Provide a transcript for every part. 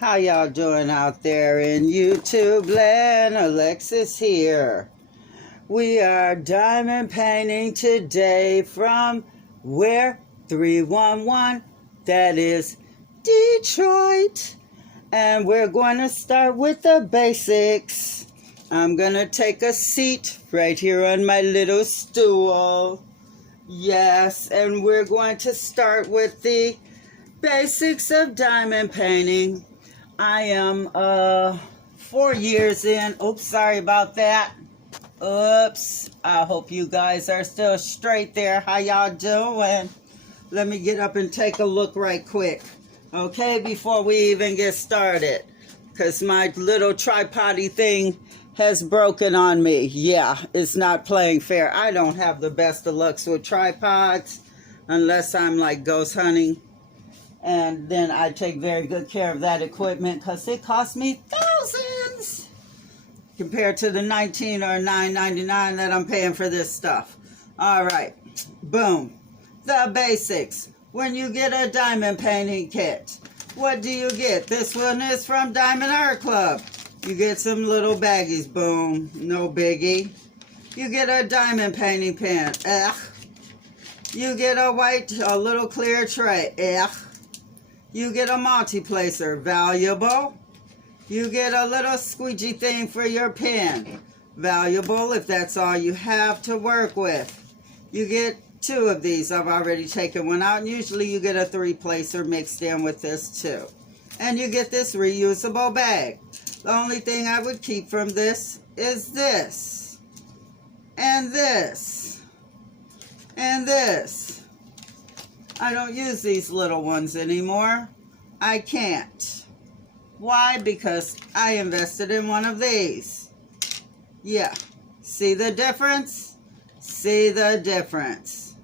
How y'all doing out there in YouTube land? Alexis here. We are diamond painting today from where? 311. That is Detroit. And we're going to start with the basics. I'm going to take a seat right here on my little stool. Yes, and we're going to start with the basics of diamond painting. I am 4 years in. Oops, sorry about that. Oops. I hope you guys are still straight there. How y'all doing? Let me get up and take a look right quick. Okay, before we even get started. Because my little tripod-y thing has broken on me. Yeah, it's not playing fair. I don't have the best of lucks with tripods unless I'm like ghost hunting. And then I take very good care of that equipment because it costs me thousands compared to the $19 or $9.99 that I'm paying for this stuff. All right, boom. The basics. When you get a diamond painting kit, what do you get? This one is from Diamond Art Club. You get some little baggies, boom, no biggie. You get a diamond painting pen, You get a little clear tray, You get a multi-placer, valuable. You get a little squeegee thing for your pen, valuable if that's all you have to work with. You get 2 of these. I've already taken one out. And usually you get a 3-placer mixed in with this too. And you get this reusable bag. The only thing I would keep from this is this. And this. And this. I don't use these little ones anymore. I can't. Why? Because I invested in one of these. Yeah. See the difference? See the difference.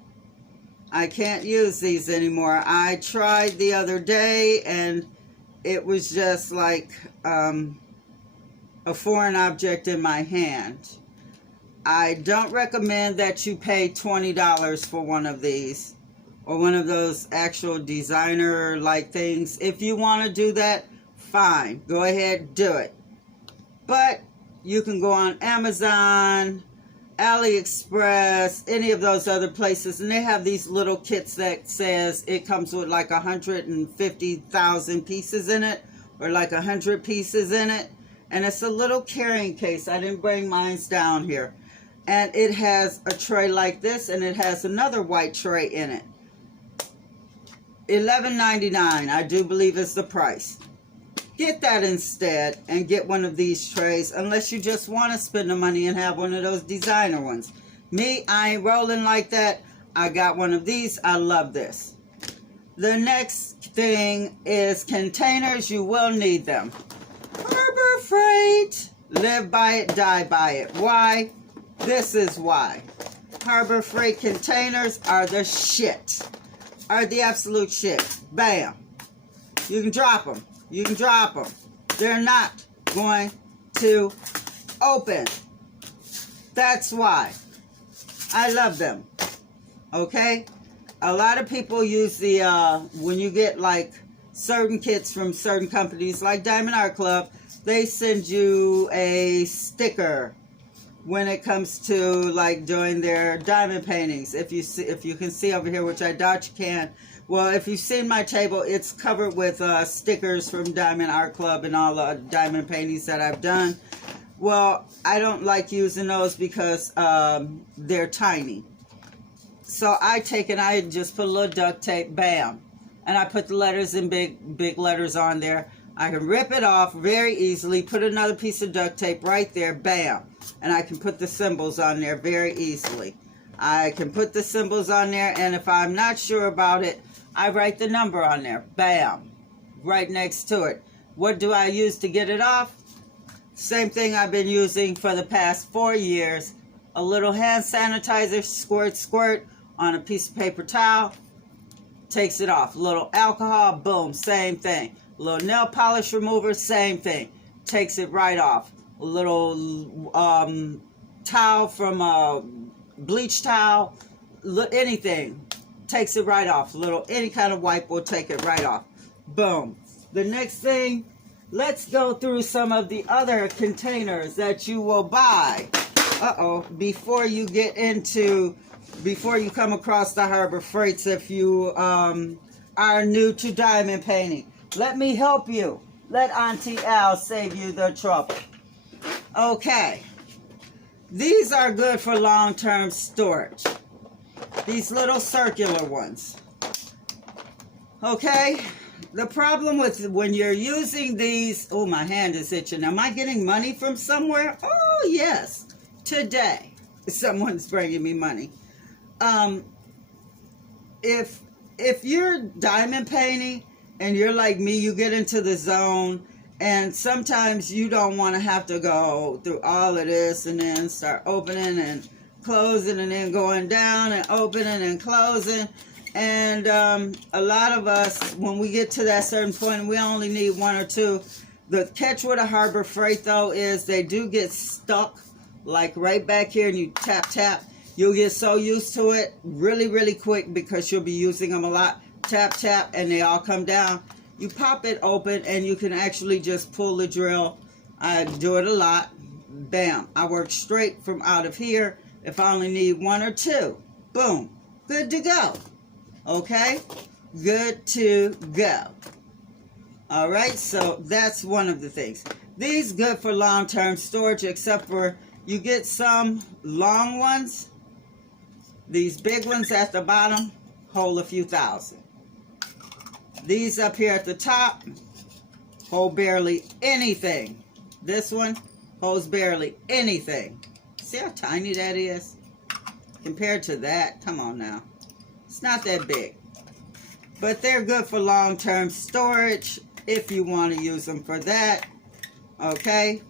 I can't use these anymore. I tried the other day and it was just like a foreign object in my hand. I don't recommend that you pay $20 for one of these or one of those actual designer like things. If you want to do that, fine, go ahead, do it. But you can go on Amazon, AliExpress, any of those other places, and they have these little kits that says it comes with like 150,000 pieces in it or like 100 pieces in it. And it's a little carrying case. I didn't bring mine down here. And it has a tray like this, and it has another white tray in it. $11.99, I do believe is the price. Get that instead and get one of these trays unless you just want to spend the money and have one of those designer ones. Me, I ain't rolling like that. I got one of these. I love this. The next thing is containers. You will need them. Harbor Freight. Live by it, die by it. Why? This is why. Harbor Freight containers are the shit. Are the absolute shit. Bam. You can drop them. You can drop them. They're not going to open. That's why. I love them. Okay? A lot of people use the, when you get like certain kits from certain companies like Diamond Art Club, they send you a sticker when it comes to like doing their diamond paintings. If you can see over here, which I doubt you can. Well, if you've seen my table, it's covered with stickers from Diamond Art Club and all the diamond paintings that I've done. Well, I don't like using those because they're tiny. So I take and I just put a little duct tape, bam. And I put the letters in big letters on there. I can rip it off very easily, put another piece of duct tape right there, bam. And I can put the symbols on there very easily. I can put the symbols on there, and if I'm not sure about it, I write the number on there, bam, right next to it. What do I use to get it off? Same thing I've been using for the past 4 years. A little hand sanitizer, squirt, squirt on a piece of paper towel, takes it off. A little alcohol, boom, same thing. A little nail polish remover, same thing, takes it right off. A little towel from a bleach towel, anything, takes it right off. Any kind of wipe will take it right off. Boom. The next thing let's go through some of the other containers that you will buy. Before you come across the Harbor Freights, if you are new to diamond painting. Let me help you. Let Auntie Al save you the trouble. Okay. These are good for long-term storage. These little circular ones. Okay? The problem with when you're using these... Oh, my hand is itching. Am I getting money from somewhere? Oh, yes. Today, someone's bringing me money. If you're diamond painting and you're like me, you get into the zone, and sometimes you don't want to have to go through all of this and then start opening and closing and then going down and opening and closing. And a lot of us, when we get to that certain point, we only need one or two. The catch with a Harbor Freight, though, is they do get stuck, like right back here, and you tap, tap. You'll get so used to it really, really quick because you'll be using them a lot. Tap, tap, and they all come down. You pop it open, and you can actually just pull the drill. I do it a lot. Bam. I work straight from out of here. If I only need one or two, boom. Good to go. Okay? Good to go. All right, so that's one of the things. These good for long-term storage, except for you get some long ones. These big ones at the bottom hold a few thousand. These up here at the top hold barely anything. This one holds barely anything. See how tiny that is? Compared to that, come on now. It's not that big. But they're good for long-term storage if you want to use them for that. Okay?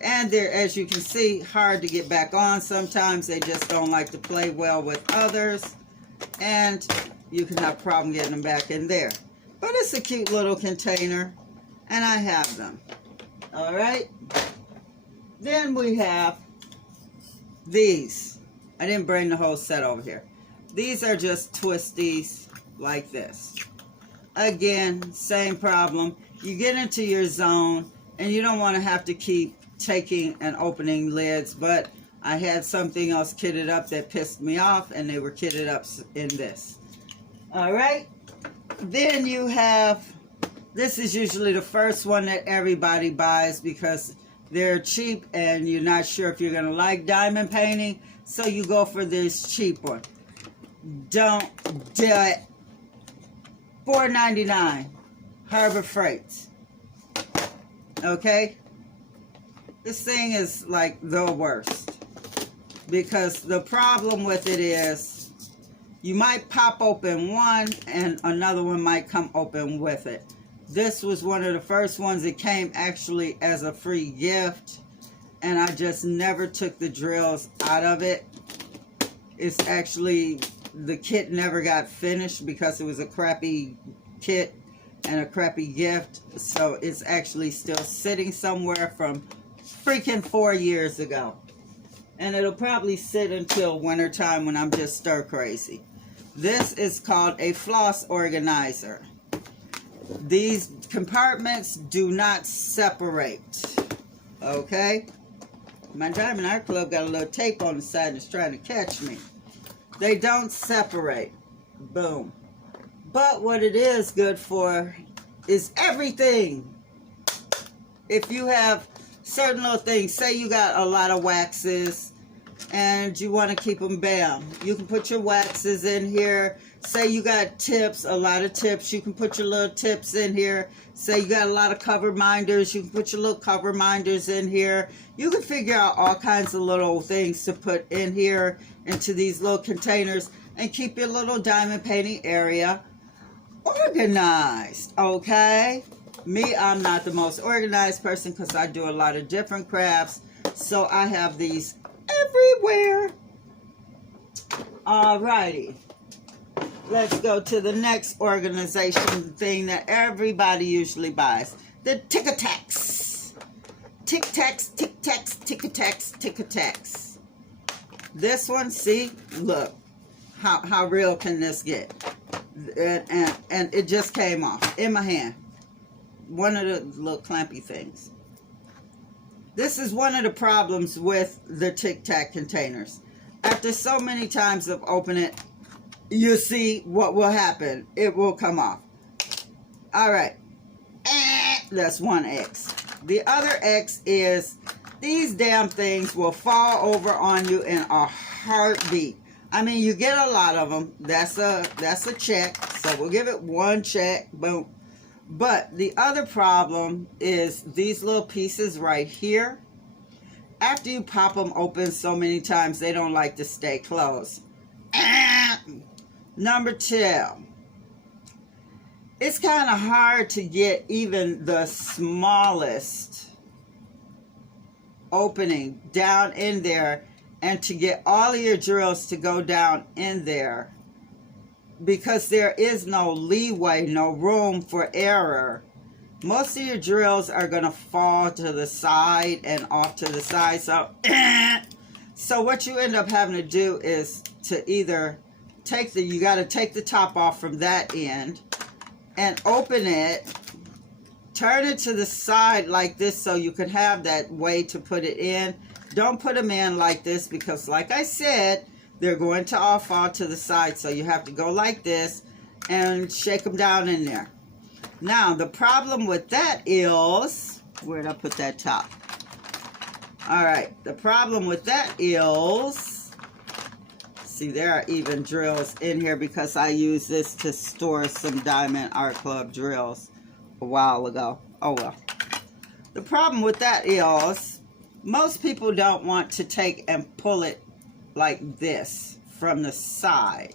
And they're, as you can see, hard to get back on. Sometimes they just don't like to play well with others. And you can have a problem getting them back in there. But it's a cute little container. And I have them. Alright? Then we have these. I didn't bring the whole set over here. These are just twisties like this. Again, same problem. You get into your zone and you don't want to have to keep taking and opening lids, but I had something else kitted up that pissed me off, and they were kitted up in this. Alright, then you have, this is usually the first one that everybody buys because they're cheap and you're not sure if you're going to like diamond painting, so you go for this cheap one. Don't do it. $4.99 Harbor Freight. Okay? This thing is like the worst. Because the problem with it is you might pop open one and another one might come open with it. This was one of the first ones that came actually as a free gift. And I just never took the drills out of it. It's actually, the kit never got finished because it was a crappy kit and a crappy gift. So it's actually still sitting somewhere from freaking 4 years ago. And it'll probably sit until winter time when I'm just stir crazy. This is called a floss organizer. These compartments do not separate. Okay? My Diamond Art Club got a little tape on the side and it's trying to catch me. They don't separate. Boom. But what it is good for is everything. If you have certain little things, say you got a lot of waxes and you want to keep them, bam, you can put your waxes in here. Say you got tips, a lot of tips, you can put your little tips in here. Say you got a lot of cover minders, you can put your little cover minders in here. You can figure out all kinds of little things to put in here into these little containers and keep your little diamond painting area organized. Okay? Me, I'm not the most organized person because I do a lot of different crafts. So I have these everywhere. Alrighty. Let's go to the next organization thing that everybody usually buys. The Tic-A-Tacs. Tic-Tacs, Tic-Tacs, Tic-A-Tacs, Tic-A-Tacs. This one, see? Look. How real can this get? And it just came off in my hand. one of the little clampy things. This is one of the problems with the Tic Tac containers. After so many times of opening it, you see what will happen. It will come off. All right. That's one X. The other X is these damn things will fall over on you in a heartbeat. I mean, you get a lot of them. That's a check. So we'll give it one check. Boom. But the other problem is these little pieces right here. After you pop them open so many times, they don't like to stay closed. Number 2. It's kind of hard to get even the smallest opening down in there, and to get all of your drills to go down in there, because there is no leeway, no room for error. Most of your drills are going to fall to the side and off to the side. So what you end up having to do is to either you got to take the top off from that end and open it, turn it to the side like this so you can have that way to put it in. Don't put them in like this, because like I said, they're going to all fall to the side. So you have to go like this and shake them down in there. Now, the problem with that is, where'd I put that top? All right, the problem with that is, see, there are even drills in here because I used this to store some Diamond Art Club drills a while ago. Oh well. The problem with that is, most people don't want to take and pull it like this from the side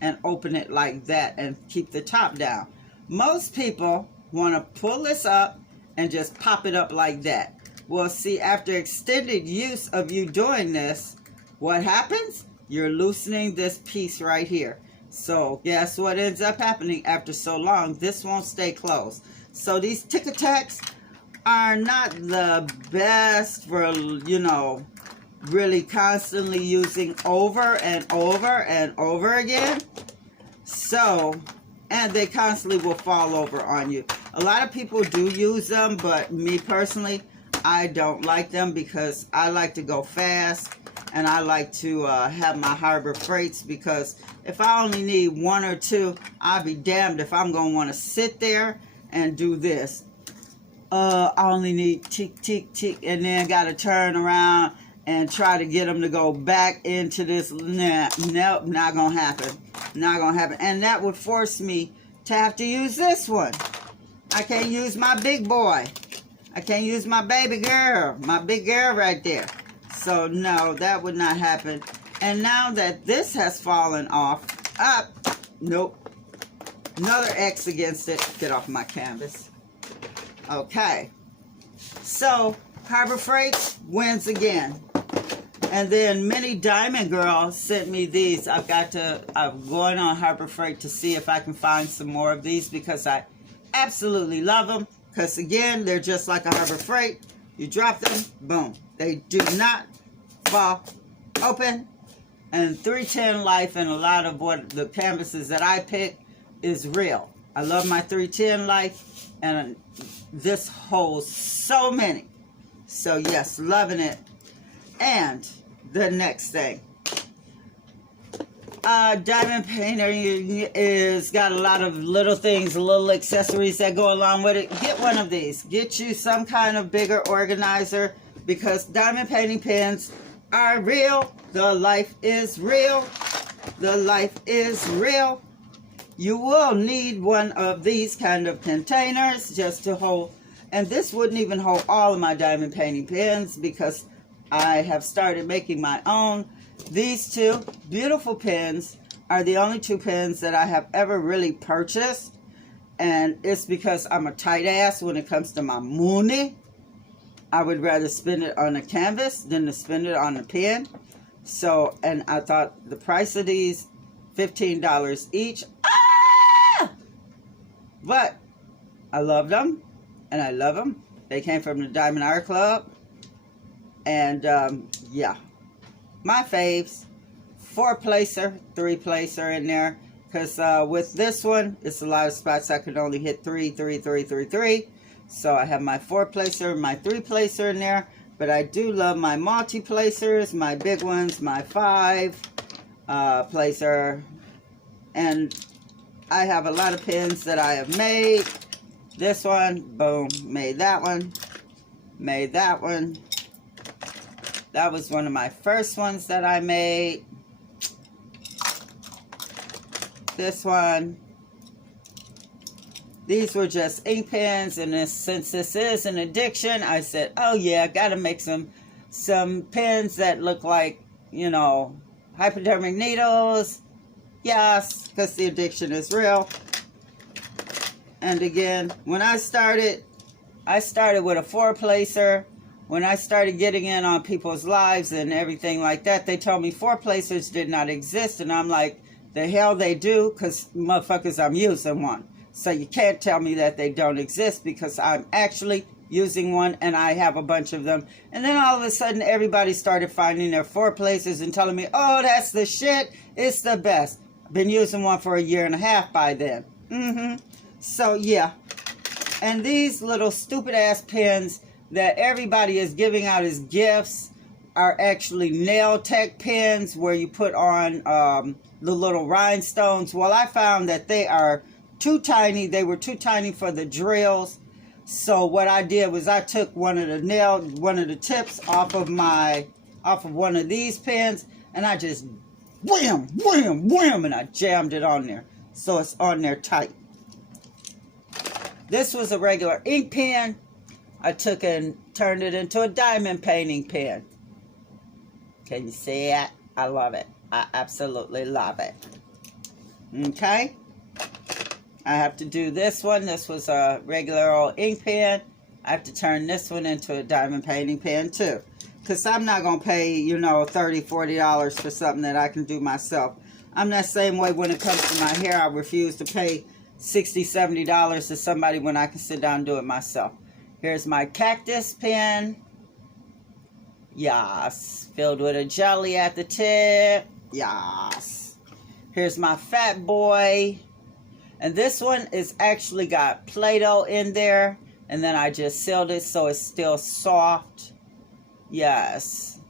and open it like that and keep the top down. Most people want to pull this up and just pop it up like that. Well, see, after extended use of you doing this, what happens? You're loosening this piece right here. So guess what ends up happening after so long? This won't stay closed. So these Tic Tacs are not the best for, you know, really constantly using over and over and over again. So, and they constantly will fall over on you. A lot of people do use them, but me personally, I don't like them because I like to go fast, and I like to have my Harbor Freights, because if I only need one or two, I'll be damned if I'm going to want to sit there and do this. I only need tick, tick, tick, and then got to turn around and try to get them to go back into this. Nah, nope, not going to happen. Not going to happen. And that would force me to have to use this one. I can't use my big boy. I can't use my baby girl. My big girl right there. So, no, that would not happen. And now that this has fallen off, up, nope. Another X against it. Get off my canvas. Okay. So, Harbor Freight wins again. And then Mini Diamond Girl sent me these. I'm going on Harbor Freight to see if I can find some more of these, because I absolutely love them. Because again, they're just like a Harbor Freight. You drop them, boom. They do not fall open. And 310 Life and a lot of what the canvases that I pick is real. I love my 310 Life, and this holds so many. So yes, loving it. And the next thing, Diamond Painter is got a lot of little things, little accessories that go along with it. Get one of these. Get you some kind of bigger organizer, because diamond painting pens are real. The life is real. The life is real. You will need one of these kind of containers just to hold, and this wouldn't even hold all of my diamond painting pens, because I have started making my own. These two beautiful pens are the only two pens that I have ever really purchased. And it's because I'm a tight ass when it comes to my money. I would rather spend it on a canvas than to spend it on a pen. So, and I thought the price of these, $15 each. Ah! But I love them, and I love them. They came from the Diamond Art Club. And yeah, my faves, 4-placer, 3-placer in there, because with this one, it's a lot of spots I could only hit 3, 3, 3, 3, 3. So I have my 4-placer, my 3-placer in there. But I do love my multi-placers, my big ones, my 5-placer. And I have a lot of pins that I have made. This one, boom, made that one. Made that one. That was one of my first ones that I made. This one. These were just ink pens, and since this is an addiction, I said, oh yeah, I gotta make some pens that look like, you know, hypodermic needles. Yes, because the addiction is real. And again, when I started with a 4-placer. When I started getting in on people's lives and everything like that, they told me 4-placers did not exist. And I'm like, the hell they do, because motherfuckers, I'm using one. So you can't tell me that they don't exist, because I'm actually using one and I have a bunch of them. And then all of a sudden, everybody started finding their 4-placers and telling me, oh, that's the shit. It's the best. I've been using one for 1.5 years by then. So, yeah. And these little stupid-ass pens that everybody is giving out as gifts are actually nail tech pens where you put on the little rhinestones. Well, I found that they are too tiny. They were too tiny for the drills. So what I did was I took one of the tips off of one of these pens, and I just wham, wham, wham, and I jammed it on there. So it's on there tight. This was a regular ink pen. I took and turned it into a diamond painting pen. Can you see it? I love it. I absolutely love it. Okay. I have to do this one. This was a regular old ink pen. I have to turn this one into a diamond painting pen too. Because I'm not going to pay, you know, $30, $40 for something that I can do myself. I'm that same way when it comes to my hair. I refuse to pay $60, $70 to somebody when I can sit down and do it myself. Here's my cactus pen. Yes. Filled with a jelly at the tip. Yes. Here's my fat boy. And this one is actually got Play-Doh in there. And then I just sealed it so it's still soft. Yes.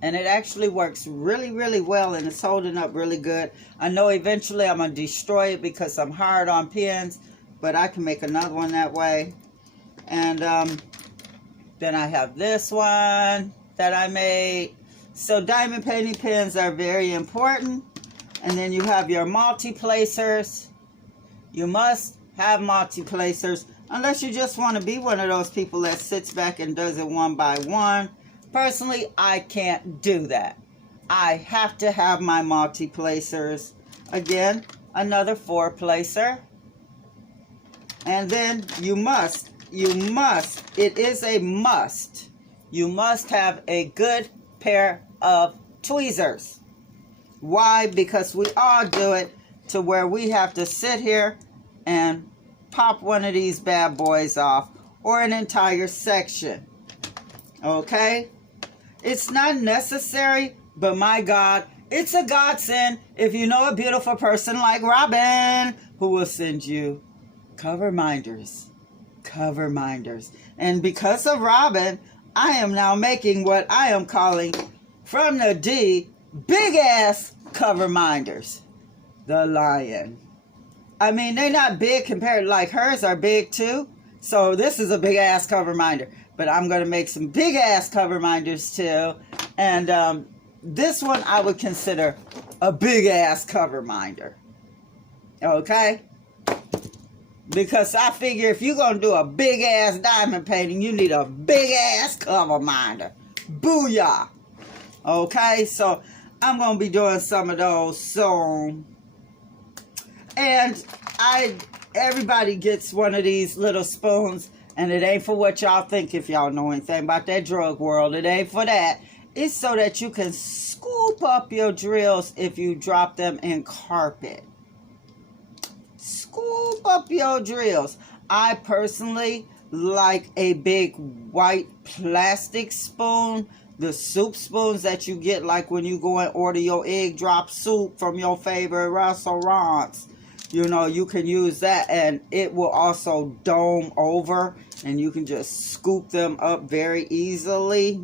And it actually works really, really well. And it's holding up really good. I know eventually I'm going to destroy it because I'm hard on pens. But I can make another one that way. And then I have this one that I made. So diamond painting pens are very important. And then you have your multi-placers. You must have multi-placers unless you just want to be one of those people that sits back and does it one by one. Personally, I can't do that. I have to have my multi-placers. Again, another 4-placer. And then you must, it is a must. You must have a good pair of tweezers. Why? Because we all do it to where we have to sit here and pop one of these bad boys off, or an entire section. Okay? It's not necessary, but my God, it's a godsend if you know a beautiful person like Robin, who will send you cover minders. Cover minders. And because of Robin, I am now making what I am calling, from the D, big ass cover minders. The Lion. I mean, they're not big compared, like hers are big too. So this is a big ass cover minder. But I'm going to make some big ass cover minders too. And this one I would consider a big ass cover minder. Okay? Because I figure if you're going to do a big ass diamond painting, you need a big ass cover minder. Booyah! Okay? So I'm going to be doing some of those soon. And everybody gets one of these little spoons, and it ain't for what y'all think if y'all know anything about that drug world. It ain't for that. It's so that you can scoop up your drills if you drop them in carpet. Scoop up your drills. I personally like a big white plastic spoon. The soup spoons that you get like when you go and order your egg drop soup from your favorite restaurants. You know, you can use that, and it will also dome over, and you can just scoop them up very easily.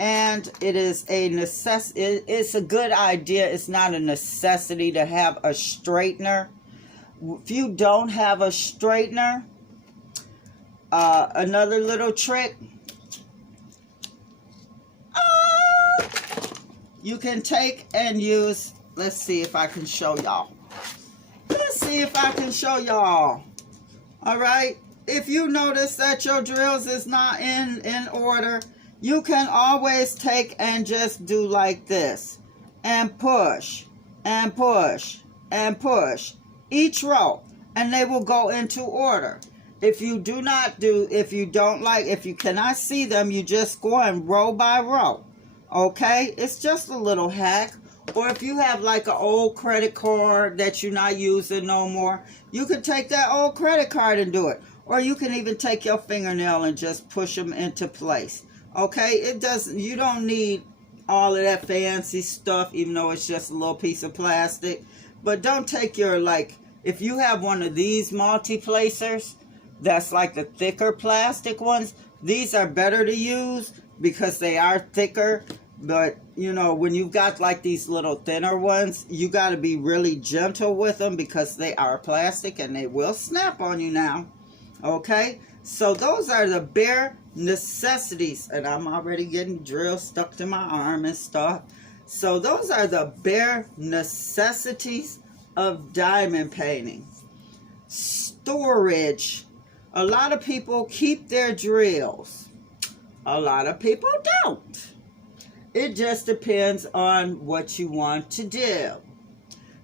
And it is a necessity. It's a good idea. It's not a necessity to have a straightener. If you don't have a straightener, another little trick, you can take and use, let's see if I can show y'all. Let's see if I can show y'all. All right. If you notice that your drills is not in order, you can always take and just do like this and push and push and push each row, and they will go into order. If you do not do, if you don't like, if you cannot see them, you just go and row by row. Okay? It's just a little hack. Or if you have like an old credit card that you're not using no more, you can take that old credit card and do it. Or you can even take your fingernail and just push them into place. Okay? It doesn't, you don't need all of that fancy stuff, even though it's just a little piece of plastic. But don't take your, like, if you have one of these multi-placers, that's like the thicker plastic ones, these are better to use because they are thicker. But, you know, when you've got like these little thinner ones, you got to be really gentle with them because they are plastic and they will snap on you now. Okay? So those are the bare necessities. And I'm already getting drills stuck to my arm and stuff. So those are the bare necessities of diamond painting. Storage. A lot of people keep their drills. A lot of people don't. It just depends on what you want to do.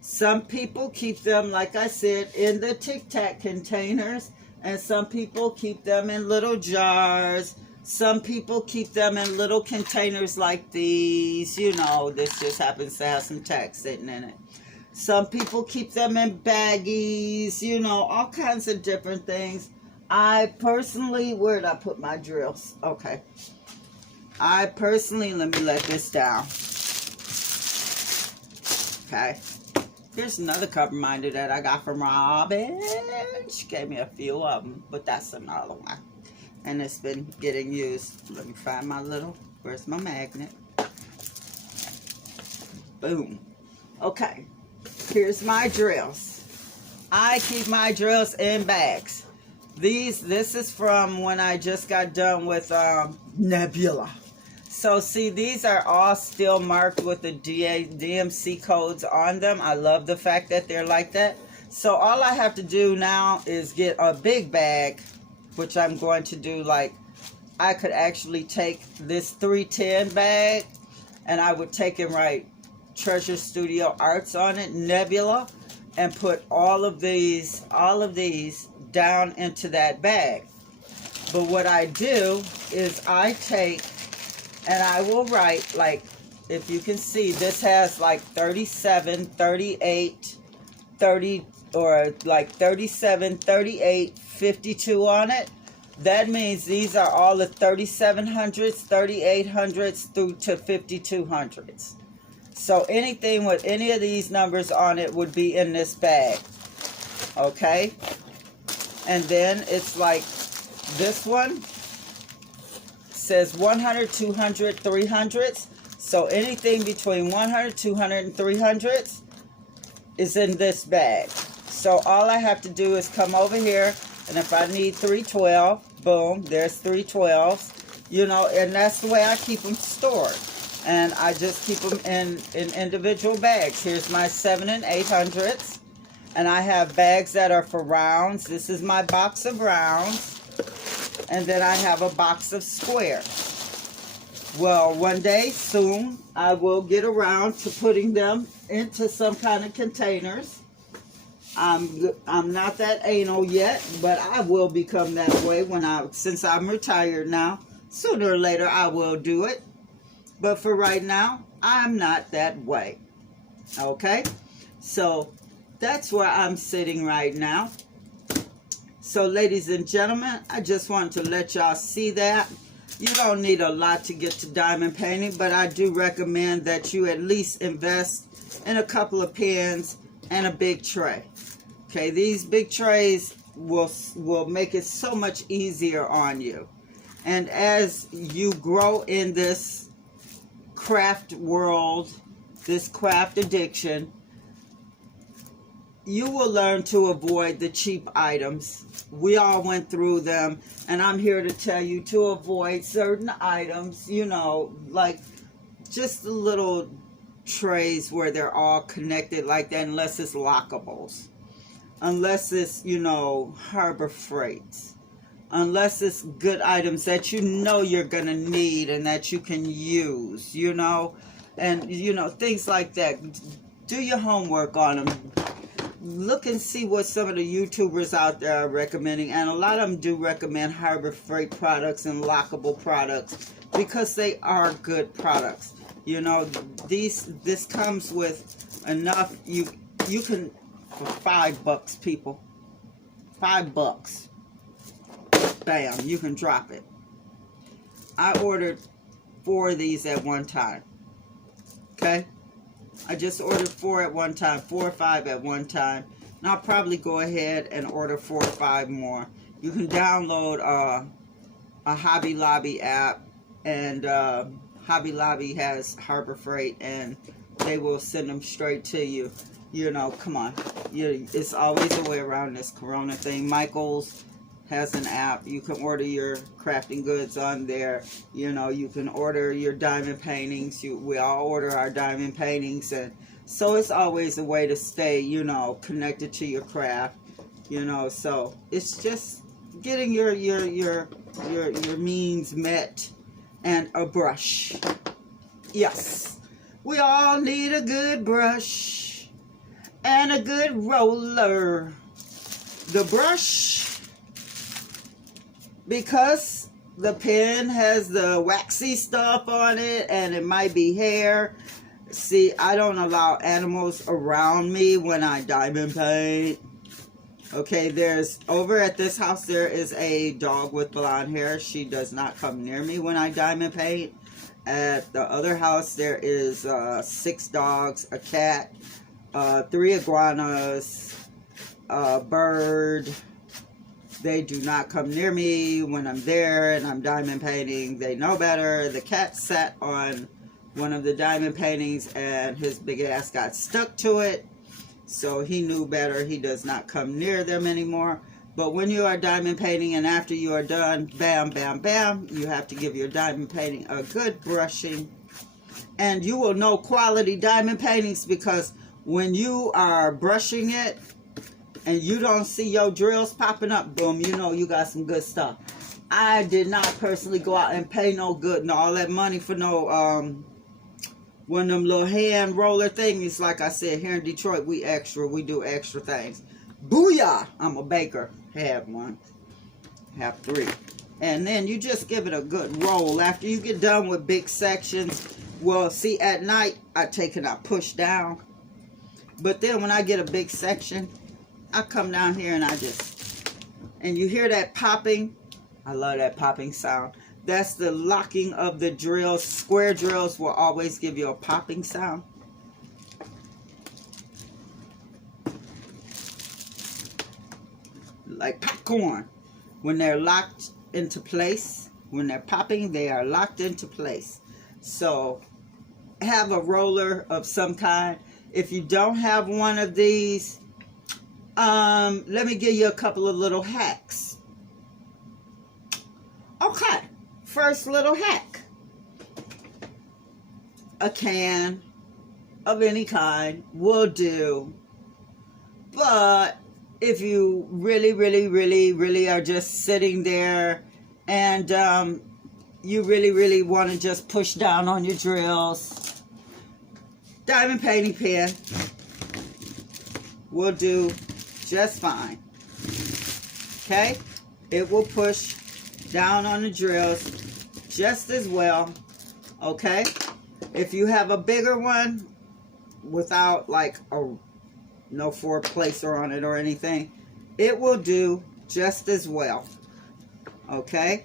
Some people keep them, like I said, in the Tic Tac containers, and some people keep them in little jars. Some people keep them in little containers like these. You know, this just happens to have some tack sitting in it. Some people keep them in baggies, you know, all kinds of different things. I personally, where did I put my drills? Okay. I personally, let me let this down. Okay. Here's another cover minder that I got from Robin. She gave me a few of them, but that's another one. And it's been getting used. Let me find my little, where's my magnet? Boom. Okay. Here's my drills. I keep my drills in bags. This is from when I just got done with Nebula. So see, these are all still marked with the DMC codes on them. I love the fact that they're like that. So all I have to do now is get a big bag, which I'm going to do. Like, I could actually take this 310 bag and I would take and write Treasure Studio Arts on it, Nebula, and put all of these down into that bag. But what I do is I take and I will write, like, if you can see, this has like 37, 38, 30, or like 37, 38, 52 on it. That means these are all the 3700s, 3800s through to 5200s. So anything with any of these numbers on it would be in this bag. Okay? And then it's like this one says 100, 200, 300s. So anything between 100, 200, and 300s is in this bag. So all I have to do is come over here, and if I need 312, boom, there's 312s. You know, and that's the way I keep them stored. And I just keep them in individual bags. Here's my 7 and 800s. And I have bags that are for rounds. This is my box of rounds. And then I have a box of squares. Well, one day soon, I will get around to putting them into some kind of containers. I'm not that anal yet, but I will become that way since I'm retired now. Sooner or later, I will do it. But for right now, I'm not that way. Okay? So, that's where I'm sitting right now. So, ladies and gentlemen, I just wanted to let y'all see that. You don't need a lot to get to diamond painting, but I do recommend that you at least invest in a couple of pens and a big tray. Okay, these big trays will make it so much easier on you. And as you grow in this craft world, this craft addiction, you will learn to avoid the cheap items. We all went through them, and I'm here to tell you to avoid certain items, you know, like just the little trays where they're all connected like that, unless it's lockables, unless it's, you know, Harbor Freights, unless it's good items that you know you're gonna need and that you can use, you know, and you know, things like that. Do your homework on them. Look and see what some of the YouTubers out there are recommending, and a lot of them do recommend Harbor Freight products and lockable products because they are good products. You know, this comes with enough. You can, for $5, people, $5, bam, you can drop it. I ordered 4 of these at one time. Okay, I just ordered 4 at one time, 4 or 5 at one time. And I'll probably go ahead and order 4 or 5 more. You can download a Hobby Lobby app, and Hobby Lobby has Harbor Freight, and they will send them straight to you. You know, come on. It's always a way around this Corona thing. Michaels has an app. You can order your crafting goods on there. You know, you can order your diamond paintings. We all order our diamond paintings, and so it's always a way to stay, you know, connected to your craft. You know, so it's just getting your means met, and a brush. Yes, we all need a good brush and a good roller. The brush, because the pen has the waxy stuff on it and it might be hair. See, I don't allow animals around me when I diamond paint. Okay, there's, over at this house, there is a dog with blonde hair. She does not come near me when I diamond paint. At the other house, there is 6 dogs, a cat, 3 iguanas, a bird. They do not come near me when I'm there and I'm diamond painting. They know better. The cat sat on one of the diamond paintings and his big ass got stuck to it. So he knew better. He does not come near them anymore. But when you are diamond painting and after you are done, bam, bam, bam, you have to give your diamond painting a good brushing. And you will know quality diamond paintings because when you are brushing it and you don't see your drills popping up, boom, you know you got some good stuff. I did not personally go out and pay no good and all that money for no one of them little hand roller thingies. Like I said, here in Detroit, we do extra things. Booyah! I'm a baker. Have one. Have 3. And then you just give it a good roll. After you get done with big sections, well, see, at night, I take and I push down. But then when I get a big section, I come down here and I just, and you hear that popping. I love that popping sound. That's the locking of the drills. Square drills will always give you a popping sound. Like popcorn. When they're locked into place, when they're popping, they are locked into place. So have a roller of some kind. If you don't have one of these, let me give you a couple of little hacks. Okay. First little hack. A can of any kind will do. But if you really are just sitting there and you really want to just push down on your drills, diamond painting pen will do just fine. Okay? It will push down on the drills just as well. Okay? If you have a bigger one without like no 4-placer on it or anything, it will do just as well. Okay?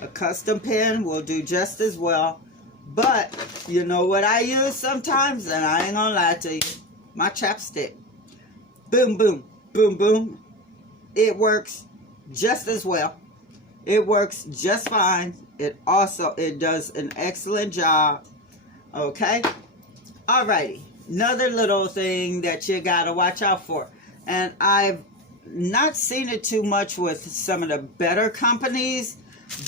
A custom pen will do just as well. But you know what I use sometimes, and I ain't gonna lie to you. my chapstick. Boom, boom, boom, boom. It works just as well. It works just fine. It does an excellent job. Okay? Alrighty. Another little thing that you gotta watch out for. And I've not seen it too much with some of the better companies,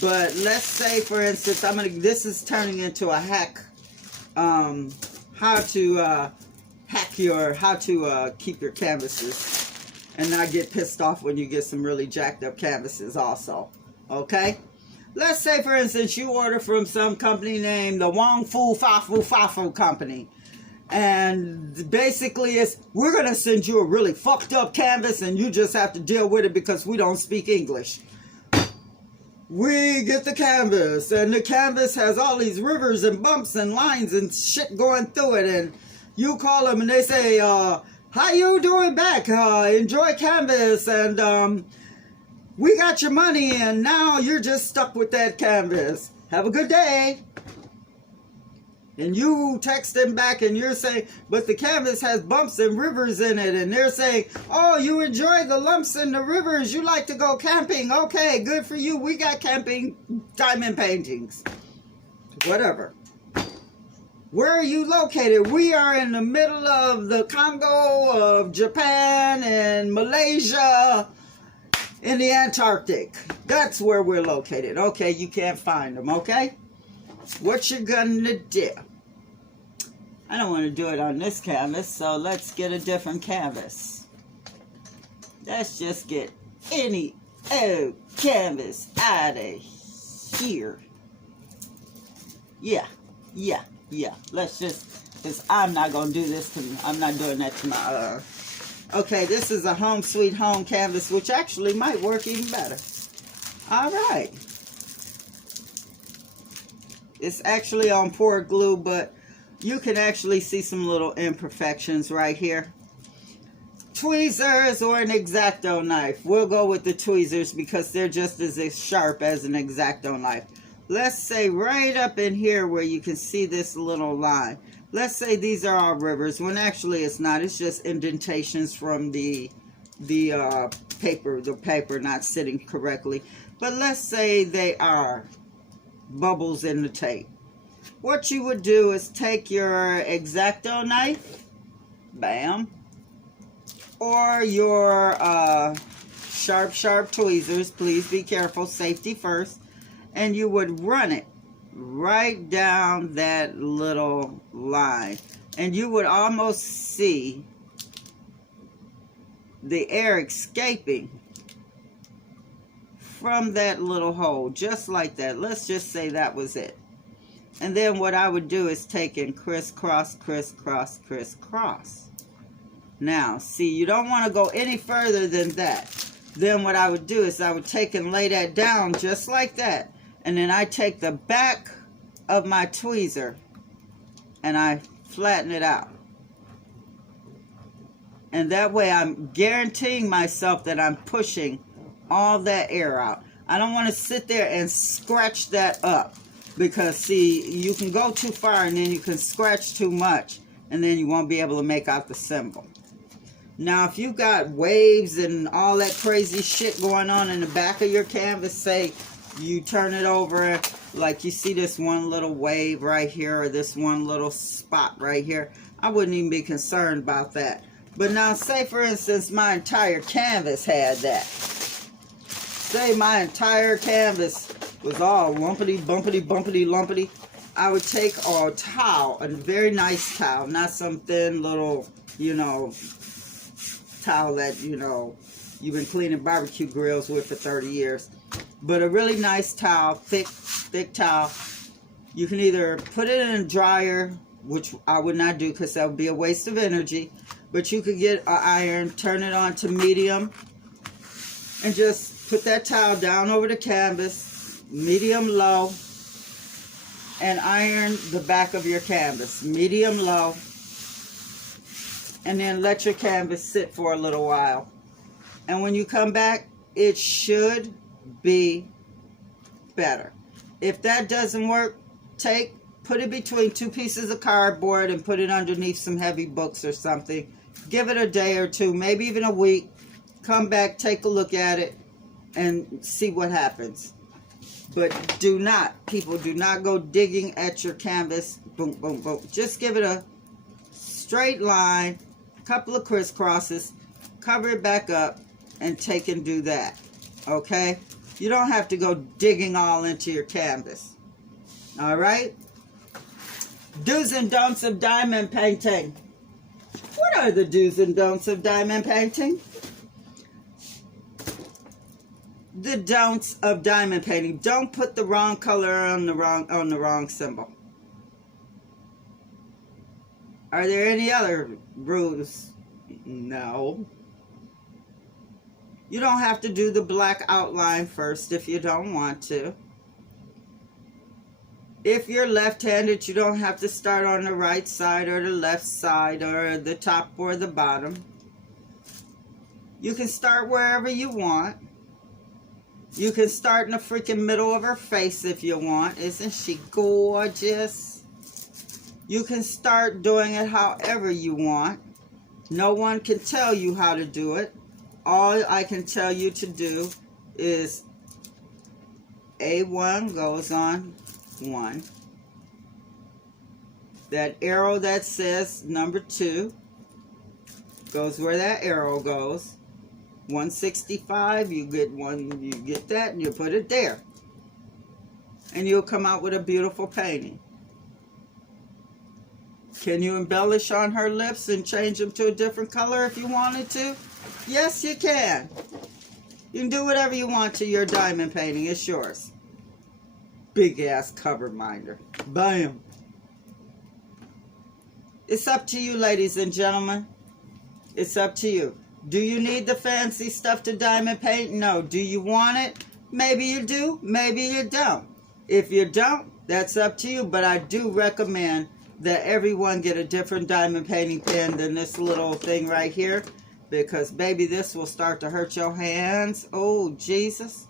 but let's say, for instance, this is turning into a hack, how to keep your canvases and not get pissed off when you get some really jacked up canvases also. Okay? Let's say, for instance, you order from some company named the Wong Fu Fa Fu Company. And basically it's, we're going to send you a really fucked up canvas and you just have to deal with it because we don't speak English. We get the canvas and the canvas has all these rivers and bumps and lines and shit going through it. And you call them and they say, how you doing back? Enjoy canvas. And we got your money and now you're just stuck with that canvas. Have a good day. And you text them back and you're saying, but the canvas has bumps and rivers in it. And they're saying, oh, you enjoy the lumps and the rivers. You like to go camping. Okay, good for you. We got camping diamond paintings. Whatever. Where are you located? We are in the middle of the Congo, of Japan, and Malaysia, in the Antarctic. That's where we're located. Okay, you can't find them, okay? What you gonna do? I don't want to do it on this canvas, so let's get a different canvas. Let's just get any old canvas out of here. Yeah. Let's just, because I'm not going to do this to me. I'm not doing that to my, Okay, this is a Home Sweet Home canvas, which actually might work even better. All right. It's actually on poured glue, but you can actually see some little imperfections right here. Tweezers or an X-Acto knife. We'll go with the tweezers because they're just as sharp as an X-Acto knife. Let's say right up in here where you can see this little line. Let's say these are all rivers, when actually it's not. It's just indentations from the paper not sitting correctly. But let's say they are bubbles in the tape. What you would do is take your X-Acto knife, bam, or your sharp tweezers. Please be careful, safety first. And you would run it right down that little line. And you would almost see the air escaping from that little hole, just like that. Let's just say that was it. And then what I would do is take and crisscross. Now, see, you don't want to go any further than that. Then what I would do is I would take and lay that down just like that. And then I take the back of my tweezer and I flatten it out. And that way I'm guaranteeing myself that I'm pushing all that air out. I don't want to sit there and scratch that up. Because, see, you can go too far and then you can scratch too much. And then you won't be able to make out the symbol. Now, if you got waves and all that crazy shit going on in the back of your canvas, say you turn it over, like you see this one little wave right here or this one little spot right here, I wouldn't even be concerned about that. But now, say, for instance, my entire canvas had that. Say my entire canvas was all lumpity, lumpity. I would take a towel, a very nice towel, not some thin little, towel that, you've been cleaning barbecue grills with for 30 years. But a really nice towel, thick towel. You can either put it in a dryer, which I would not do because that would be a waste of energy. But you could get an iron, turn it on to medium, and just put that towel down over the canvas, medium low, and iron the back of your canvas, medium low, and then let your canvas sit for a little while. And when you come back, it should be better. If that doesn't work, put put it between two pieces of cardboard and put it underneath some heavy books or something. Give it a day or two, maybe even a week. Come back, take a look at it, and see what happens. But do not, people, do not go digging at your canvas. Boom, boom, boom. Just give it a straight line, couple of crisscrosses, cover it back up, and take and do that. Okay? You don't have to go digging all into your canvas. All right? Do's and don'ts of diamond painting. What are the do's and don'ts of diamond painting? The don'ts of diamond painting. Don't put the wrong color on the wrong symbol. Are there any other rules? No. You don't have to do the black outline first if you don't want to. If you're left-handed, you don't have to start on the right side or the left side or the top or the bottom. You can start wherever you want. You can start in the freaking middle of her face if you want. Isn't she gorgeous? You can start doing it however you want. No one can tell you how to do it. All I can tell you to do is A1 goes on 1. That arrow that says number 2 goes where that arrow goes. 165, you get that and you put it there. And you'll come out with a beautiful painting. Can you embellish on her lips and change them to a different color if you wanted to? Yes, you can. You can do whatever you want to your diamond painting. It's yours. Big ass cover minder. Bam. It's up to you, ladies and gentlemen. It's up to you. Do you need the fancy stuff to diamond paint? No. Do you want it? Maybe you do. Maybe you don't. If you don't, that's up to you. But I do recommend that everyone get a different diamond painting pen than this little thing right here. Because, baby, this will start to hurt your hands. Oh, Jesus.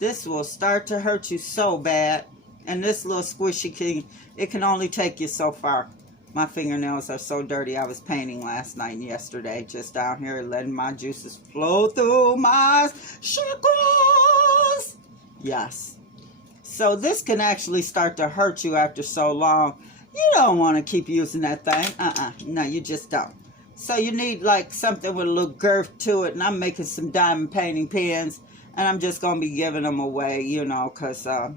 This will start to hurt you so bad. And this little squishy it can only take you so far. My fingernails are so dirty. I was painting last night and yesterday. Just down here letting my juices flow through my chakras. Yes. So this can actually start to hurt you after so long. You don't want to keep using that thing. No, you just don't. So you need like something with a little girth to it. And I'm making some diamond painting pens. And I'm just going to be giving them away, you know, because I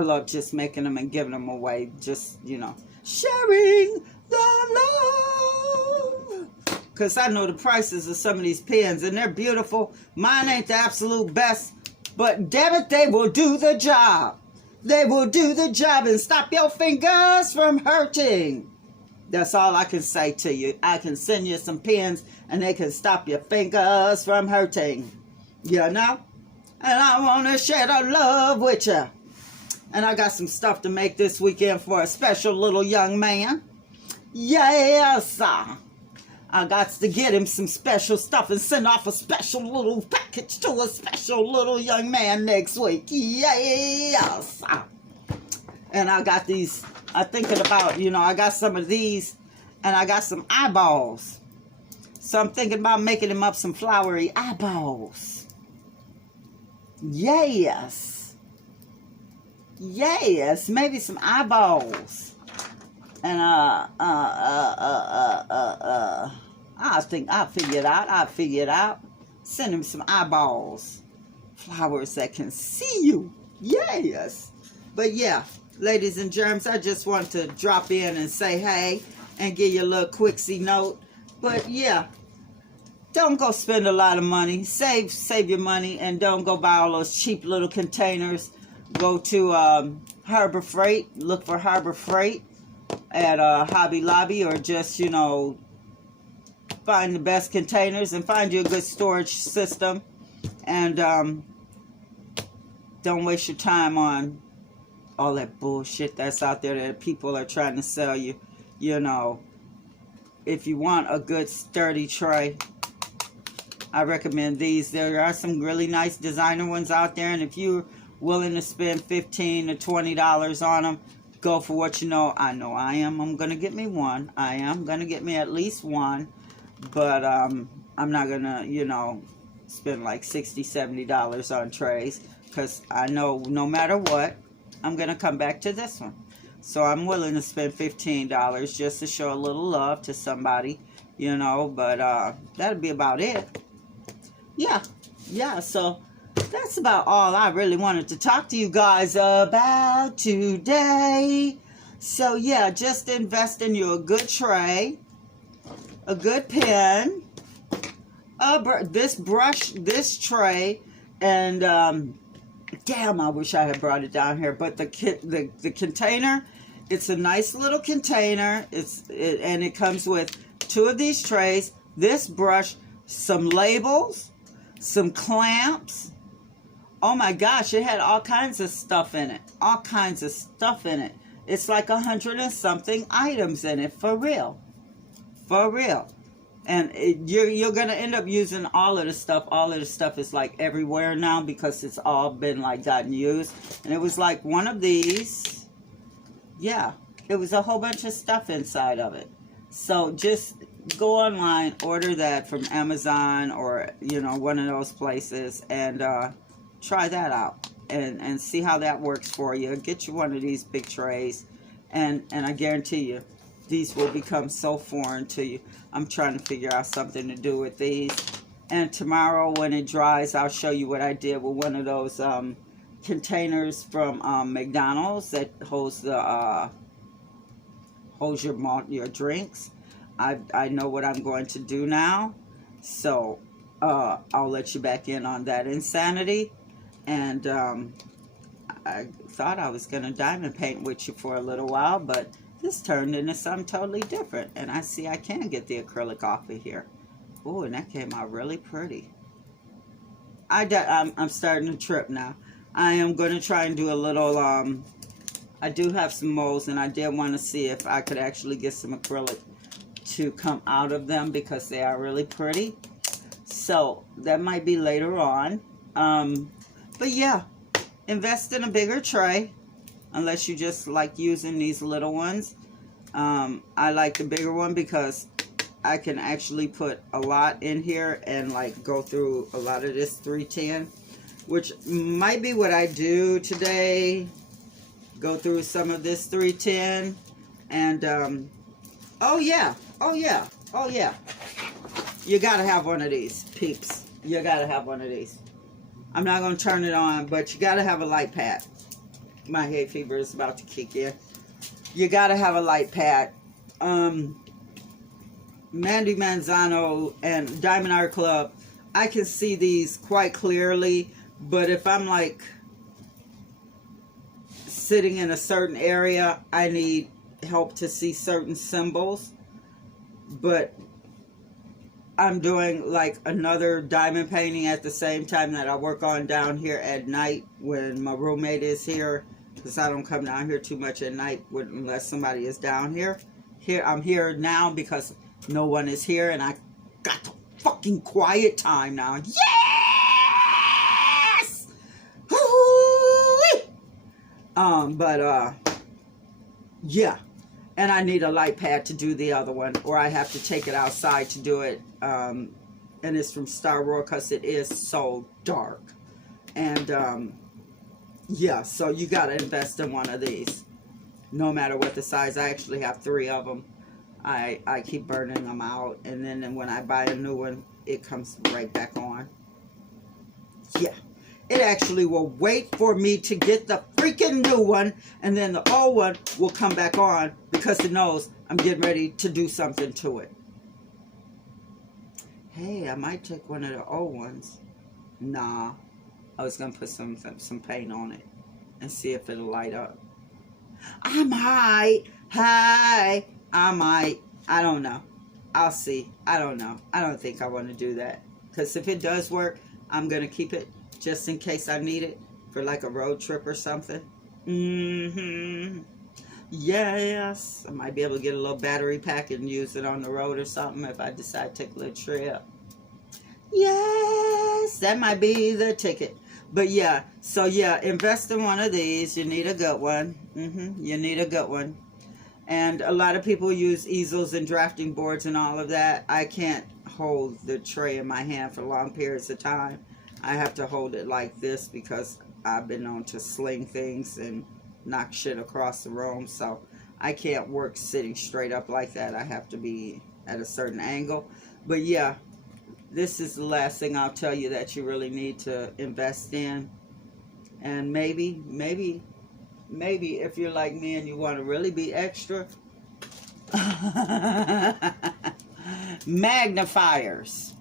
love just making them and giving them away. Just, you know, sharing the love. Because I know the prices of some of these pens. And they're beautiful. Mine ain't the absolute best. But damn it, they will do the job. They will do the job and stop your fingers from hurting. That's all I can say to you. I can send you some pens and they can stop your fingers from hurting. You know? And I want to share the love with you. And I got some stuff to make this weekend for a special little young man. Yes! I got to get him some special stuff and send off a special little package to a special little young man next week. Yes! And I got these, I'm thinking about, you know, I got some of these and I got some eyeballs. So I'm thinking about making him up some flowery eyeballs. Yes. Yes, maybe some eyeballs. And I think I'll figure it out. Send him some eyeballs. Flowers that can see you. Yes. But yeah, ladies and germs, I just want to drop in and say hey and give you a little quicksy note. But yeah, don't go spend a lot of money. Save your money and don't go buy all those cheap little containers. Go to Harbor Freight. Look for Harbor Freight at Hobby Lobby, or just, you know, find the best containers and find you a good storage system. And don't waste your time on all that bullshit that's out there that people are trying to sell you. You know, if you want a good sturdy tray, I recommend these. There are some really nice designer ones out there, and if you're willing to spend $15 to $20 on them, go for what you know. I know I am. I'm going to get me one. I am going to get me at least one. But I'm not going to, you know, spend like $60, $70 on trays. Because I know no matter what, I'm going to come back to this one. So I'm willing to spend $15 just to show a little love to somebody, you know. But that'll be about it. Yeah, so that's about all I really wanted to talk to you guys about today. So yeah, just invest in you a good tray, a good pen, this brush, this tray, and damn, I wish I had brought it down here. But the container, it's a nice little container. And it comes with 2 of these trays, this brush, some labels, some clamps. Oh my gosh, it had all kinds of stuff in it. All kinds of stuff in it. It's like 100 and something items in it, for real. For real. And you're going to end up using all of the stuff. All of the stuff is like everywhere now because it's all been like gotten used. And it was like one of these. Yeah, it was a whole bunch of stuff inside of it. So just go online, order that from Amazon or, you know, one of those places, and try that out and see how that works for you. Get you one of these big trays, and I guarantee you, these will become so foreign to you. I'm trying to figure out something to do with these. And tomorrow when it dries, I'll show you what I did with one of those containers from McDonald's that holds your drinks. I know what I'm going to do now, so I'll let you back in on that insanity. And I thought I was going to diamond paint with you for a little while, but this turned into something totally different. And I see I can get the acrylic off of here. Oh, and that came out really pretty. I'm starting to trip now. I am going to try and do a little, I do have some molds, and I did want to see if I could actually get some acrylic to come out of them because they are really pretty. So that might be later on. But yeah, invest in a bigger tray unless you just like using these little ones. I like the bigger one because I can actually put a lot in here and like go through a lot of this 310, which might be what I do today. Go through some of this 310 and oh yeah, you gotta have one of these, peeps. You gotta have one of these. I'm not gonna turn it on, but you gotta have a light pad. My hay fever is about to kick in. You gotta have a light pad. Mandy Manzano and Diamond Art Club, I can see these quite clearly, but if I'm like sitting in a certain area, I need help to see certain symbols. But I'm doing like another diamond painting at the same time that I work on down here at night when my roommate is here, because I don't come down here too much at night unless somebody is down here. I'm here now because no one is here, and I got the fucking quiet time now. Yes! Yeah. And I need a light pad to do the other one, or I have to take it outside to do it. And it's from Star Roar because it is so dark. And yeah, so you got to invest in one of these. No matter what the size. I actually have 3 of them. I keep burning them out. And then when I buy a new one, it comes right back on. Yeah. It actually will wait for me to get the freaking new one, and then the old one will come back on because it knows I'm getting ready to do something to it. Hey, I might take one of the old ones. Nah, I was going to put some paint on it and see if it'll light up. I might. Hey, I might. I don't know. I'll see. I don't know. I don't think I want to do that. Because if it does work, I'm going to keep it just in case I need it for like a road trip or something. Yes. I might be able to get a little battery pack and use it on the road or something if I decide to take a little trip. Yes. That might be the ticket. But yeah, so yeah, invest in one of these. You need a good one. You need a good one. And a lot of people use easels and drafting boards and all of that. I can't hold the tray in my hand for long periods of time. I have to hold it like this because I've been known to sling things and knock shit across the room. So I can't work sitting straight up like that. I have to be at a certain angle. But yeah, this is the last thing I'll tell you that you really need to invest in. And maybe if you're like me and you want to really be extra, magnifiers.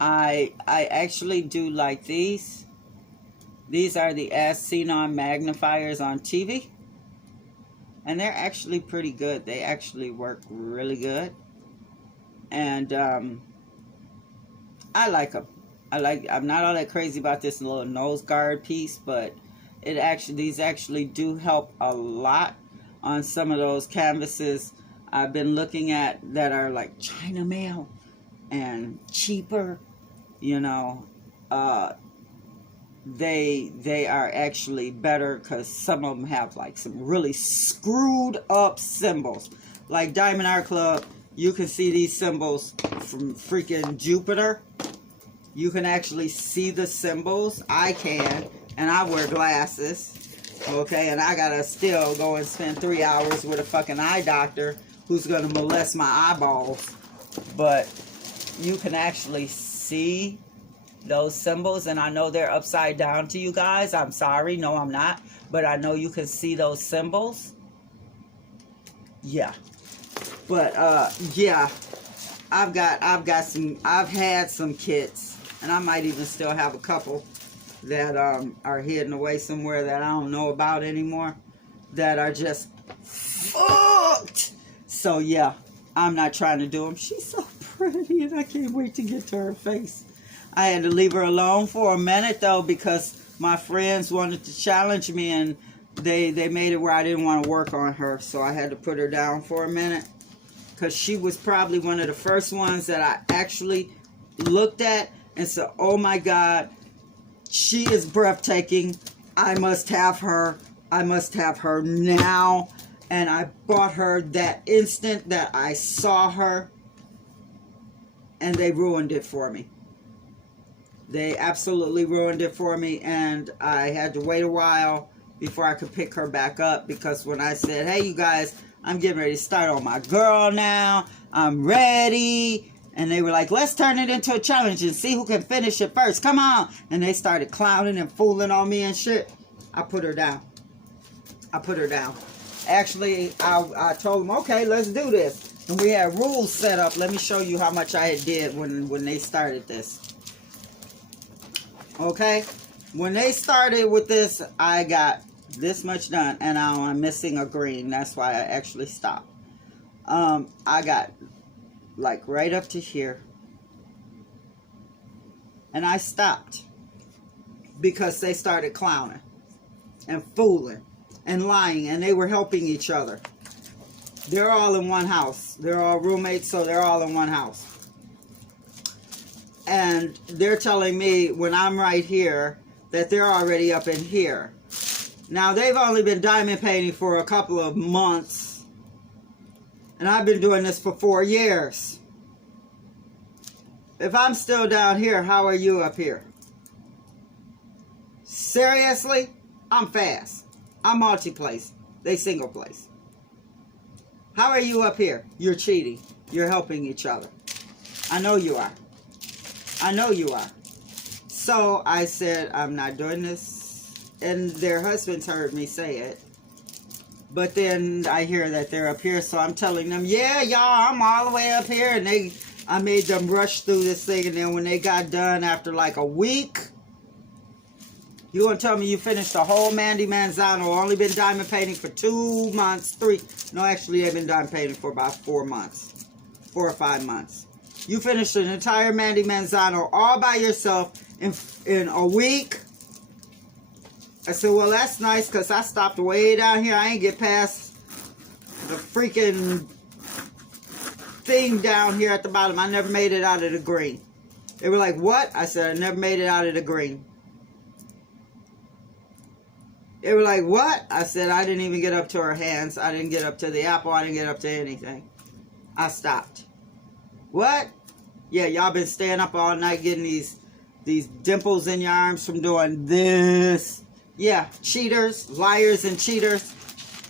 I actually do like these. These are the As Seen On magnifiers on TV. And they're actually pretty good. They actually work really good. And I like them. I'm not all that crazy about this little nose guard piece, but these actually do help a lot on some of those canvases I've been looking at that are like China mail and cheaper, you know. They are actually better because some of them have like some really screwed up symbols. Like Diamond Art Club, you can see these symbols from freaking Jupiter. You can actually see the symbols. I can, and I wear glasses. Okay, and I gotta still go and spend 3 hours with a fucking eye doctor who's gonna molest my eyeballs. But you can actually see those symbols, and I know they're upside down to you guys. I'm sorry, no I'm not, but I know you can see those symbols. Yeah, but yeah, I've had some kits, and I might even still have a couple that are hidden away somewhere that I don't know about anymore, that are just fucked. So yeah, I'm not trying to do them. She's so pretty, and I can't wait to get to her face. I had to leave her alone for a minute though, because my friends wanted to challenge me, and they made it where I didn't want to work on her, so I had to put her down for a minute, because she was probably one of the first ones that I actually looked at and said, oh my God, she is breathtaking. I must have her. I must have her now. And I bought her that instant that I saw her, and they ruined it for me. They absolutely ruined it for me, and I had to wait a while before I could pick her back up, because when I said, hey you guys, I'm getting ready to start on my girl now, I'm ready, and they were like, let's turn it into a challenge and see who can finish it first, come on, and they started clowning and fooling on me and shit. I put her down. I put her down. Actually, I told them, okay, let's do this, and we had rules set up. Let me show you how much I did when they started this. Okay, when they started with this, I got this much done, and now I'm missing a green. That's why I actually stopped. I got like right up to here, and I stopped because they started clowning and fooling and lying, and they were helping each other. They're all in one house. They're all roommates, so they're all in one house. And they're telling me when I'm right here that they're already up in here. Now, they've only been diamond painting for a couple of months, and I've been doing this for 4 years. If I'm still down here, how are you up here? Seriously? I'm fast. I'm multi-place. They single place. How are you up here? You're cheating. You're helping each other. I know you are. I know you are. So I said, I'm not doing this. And their husbands heard me say it. But then I hear that they're up here, so I'm telling them, yeah, y'all, I'm all the way up here. And I made them rush through this thing. And then when they got done after like a week, you gonna tell me you finished the whole Mandy Manzano, only been diamond painting for 2 months, 3. No, actually, they've been diamond painting for about 4 months. 4 or 5 months. You finished an entire Mandy Manzano all by yourself in a week. I said, well, that's nice, because I stopped way down here. I ain't get past the freaking thing down here at the bottom. I never made it out of the green. They were like, what? I said, I never made it out of the green. They were like, what? I said, I didn't even get up to her hands. I didn't get up to the apple. I didn't get up to anything. I stopped. What? Yeah, y'all been staying up all night getting these dimples in your arms from doing this. Yeah, cheaters, liars and cheaters.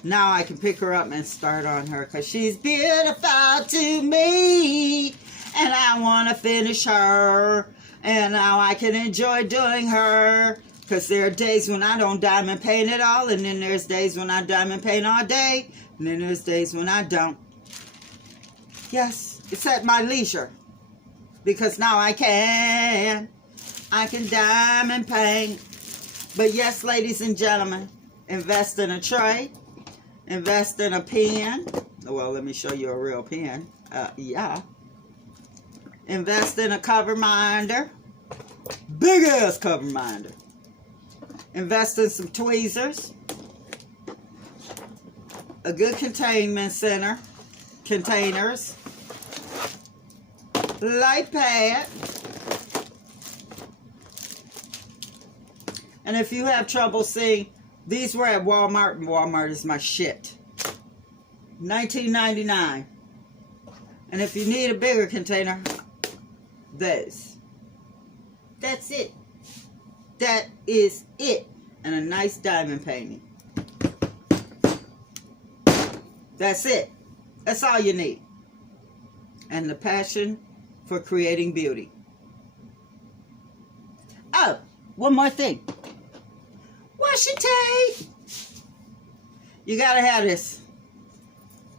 Now I can pick her up and start on her because she's beautiful to me. And I want to finish her. And now I can enjoy doing her. Because there are days when I don't diamond paint at all. And then there's days when I diamond paint all day. And then there's days when I don't. Yes, it's at my leisure. Because now I can diamond paint. But yes, ladies and gentlemen, invest in a tray. Invest in a pen. Well, let me show you a real pen. Yeah. Invest in a cover minder. Big ass cover minder. Invest in some tweezers. A good containment center. Containers. Light pad. And if you have trouble seeing, these were at Walmart, and Walmart is my shit. $19.99. And if you need a bigger container, this. That's it. That is it. And a nice diamond painting. That's it. That's all you need. And the passion for creating beauty. Oh, one more thing. Washi tape. You gotta have this.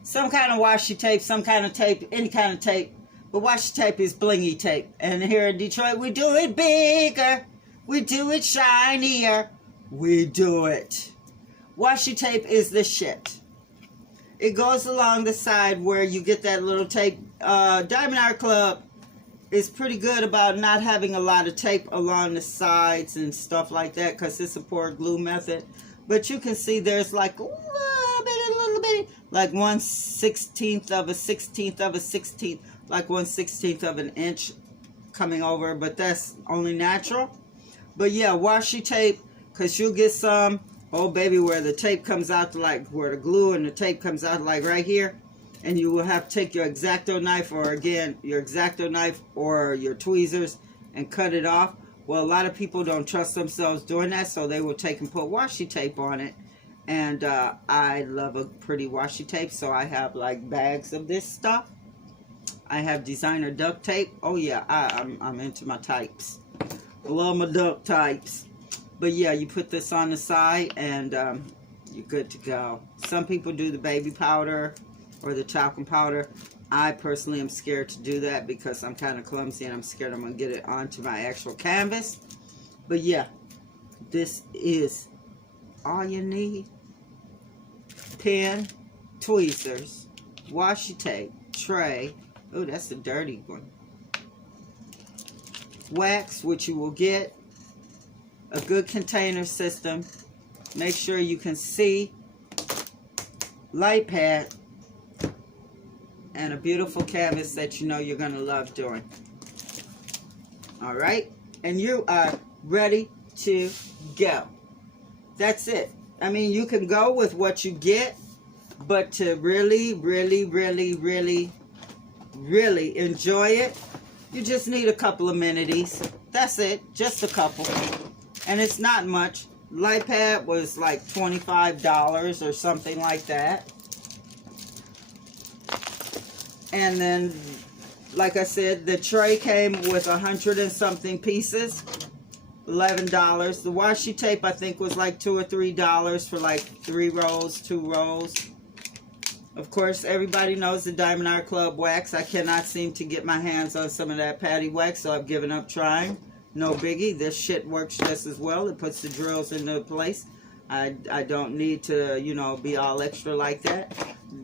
Some kind of washi tape, some kind of tape, any kind of tape. But washi tape is blingy tape. And here in Detroit, we do it bigger. We do it shinier. We do it. Washi tape is the shit. It goes along the side where you get that little tape. Diamond Art Club is pretty good about not having a lot of tape along the sides and stuff like that because it's a pour glue method. But you can see there's like a little bit, like 1/16 of a 16th of a 16th, like 1/16 of an inch coming over, but that's only natural. But yeah, washi tape, because you'll get some, oh baby, where the tape comes out to like, where the glue and the tape comes out like right here. And you will have to take your X-Acto knife, or again, your X-Acto knife or your tweezers and cut it off. Well, a lot of people don't trust themselves doing that, so they will take and put washi tape on it. And I love a pretty washi tape, so I have like bags of this stuff. I have designer duct tape. Oh yeah, I'm into my types. I love my duct types. But yeah, you put this on the side and you're good to go. Some people do the baby powder or the talcum powder. I personally am scared to do that because I'm kind of clumsy and I'm scared I'm going to get it onto my actual canvas. But yeah, this is all you need. Pen, tweezers, washi tape, tray. Oh, that's a dirty one. Wax, which you will get. A good container system. Make sure you can see. Light pad. And a beautiful canvas that you know you're going to love doing. Alright? And you are ready to go. That's it. I mean, you can go with what you get, but to really, really, really, really, really enjoy it, you just need a couple amenities. That's it. Just a couple. And it's not much. Light pad was like $25 or something like that. And then, like I said, the tray came with 100 and something pieces. $11. The washi tape, I think, was like $2 or $3 for like 3 rolls, 2 rolls. Of course, everybody knows the Diamond Art Club wax. I cannot seem to get my hands on some of that patty wax, so I've given up trying. No biggie. This shit works just as well. It puts the drills into place. I don't need to, you know, be all extra like that.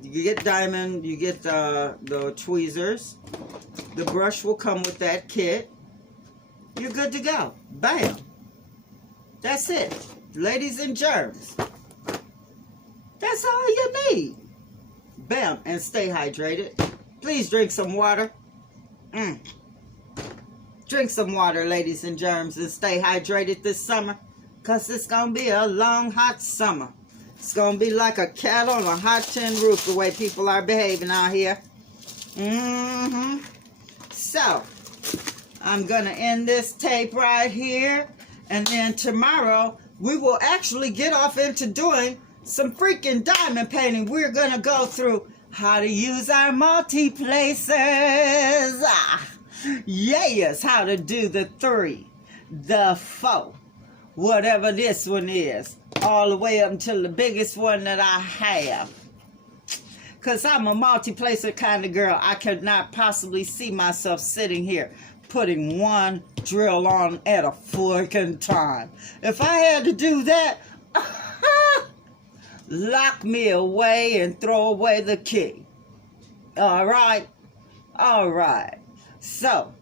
You get diamond, you get the tweezers. The brush will come with that kit. You're good to go. Bam. That's it. Ladies and germs. That's all you need. Bam. And stay hydrated. Please drink some water. Drink some water, ladies and germs, and stay hydrated this summer, because it's going to be a long, hot summer. It's going to be like a cat on a hot tin roof the way people are behaving out here. So, I'm going to end this tape right here. And then tomorrow, we will actually get off into doing some freaking diamond painting. We're going to go through how to use our multi-placers. Yes, how to do the 3, the 4, whatever this one is, all the way up until the biggest one that I have. Because I'm a multi-placer kind of girl. I could not possibly see myself sitting here putting one drill on at a freaking time. If I had to do that, lock me away and throw away the key. All right? All right. So,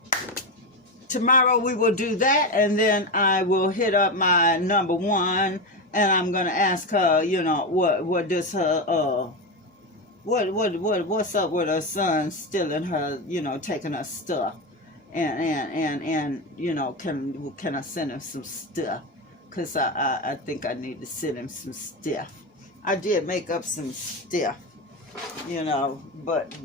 tomorrow we will do that, and then I will hit up my number 1, and I'm going to ask her, you know, what does her, what's up with her son stealing her, you know, taking her stuff. And you know, can I send him some stuff? Because I think I need to send him some stuff. I did make up some stuff, you know, but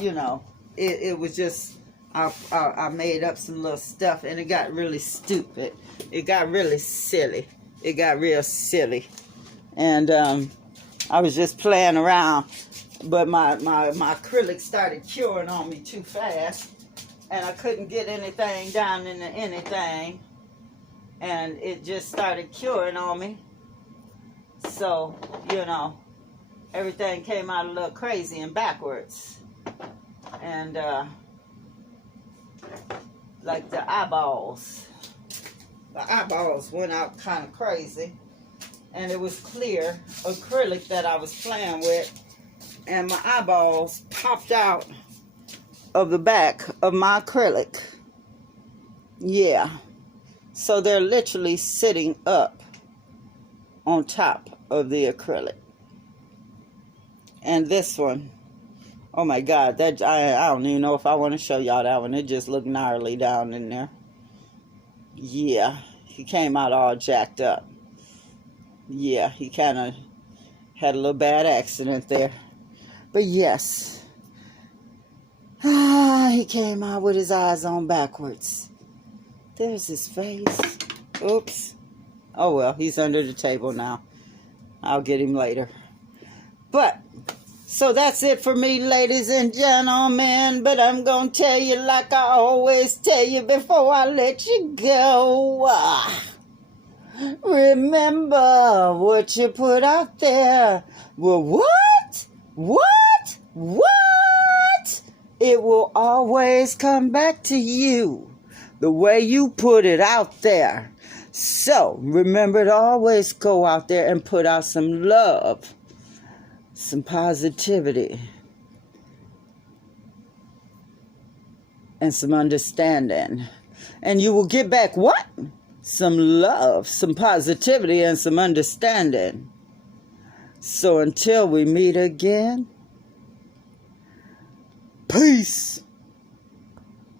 you know, it was just, I made up some little stuff, and it got really stupid. It got really silly. It got real silly. And I was just playing around, but my acrylic started curing on me too fast. And I couldn't get anything down into anything. And it just started curing on me. So, you know, everything came out a little crazy and backwards. And, like the eyeballs. The eyeballs went out kind of crazy. And it was clear acrylic that I was playing with. And my eyeballs popped out of the back of my acrylic. Yeah. So they're literally sitting up on top of the acrylic. And this one, oh my God, that I don't even know if I want to show y'all that one. It just looked gnarly down in there. Yeah, he came out all jacked up. Yeah, he kind of had a little bad accident there. But yes. He came out with his eyes on backwards. There's his face. Oops. Oh well, he's under the table now. I'll get him later. But, so that's it for me, ladies and gentlemen. But I'm going to tell you like I always tell you before I let you go. Remember what you put out there. Well, what? What? What? It will always come back to you the way you put it out there. So, remember to always go out there and put out some love, some positivity, and some understanding. And you will get back what? Some love, some positivity, and some understanding. So, until we meet again, peace.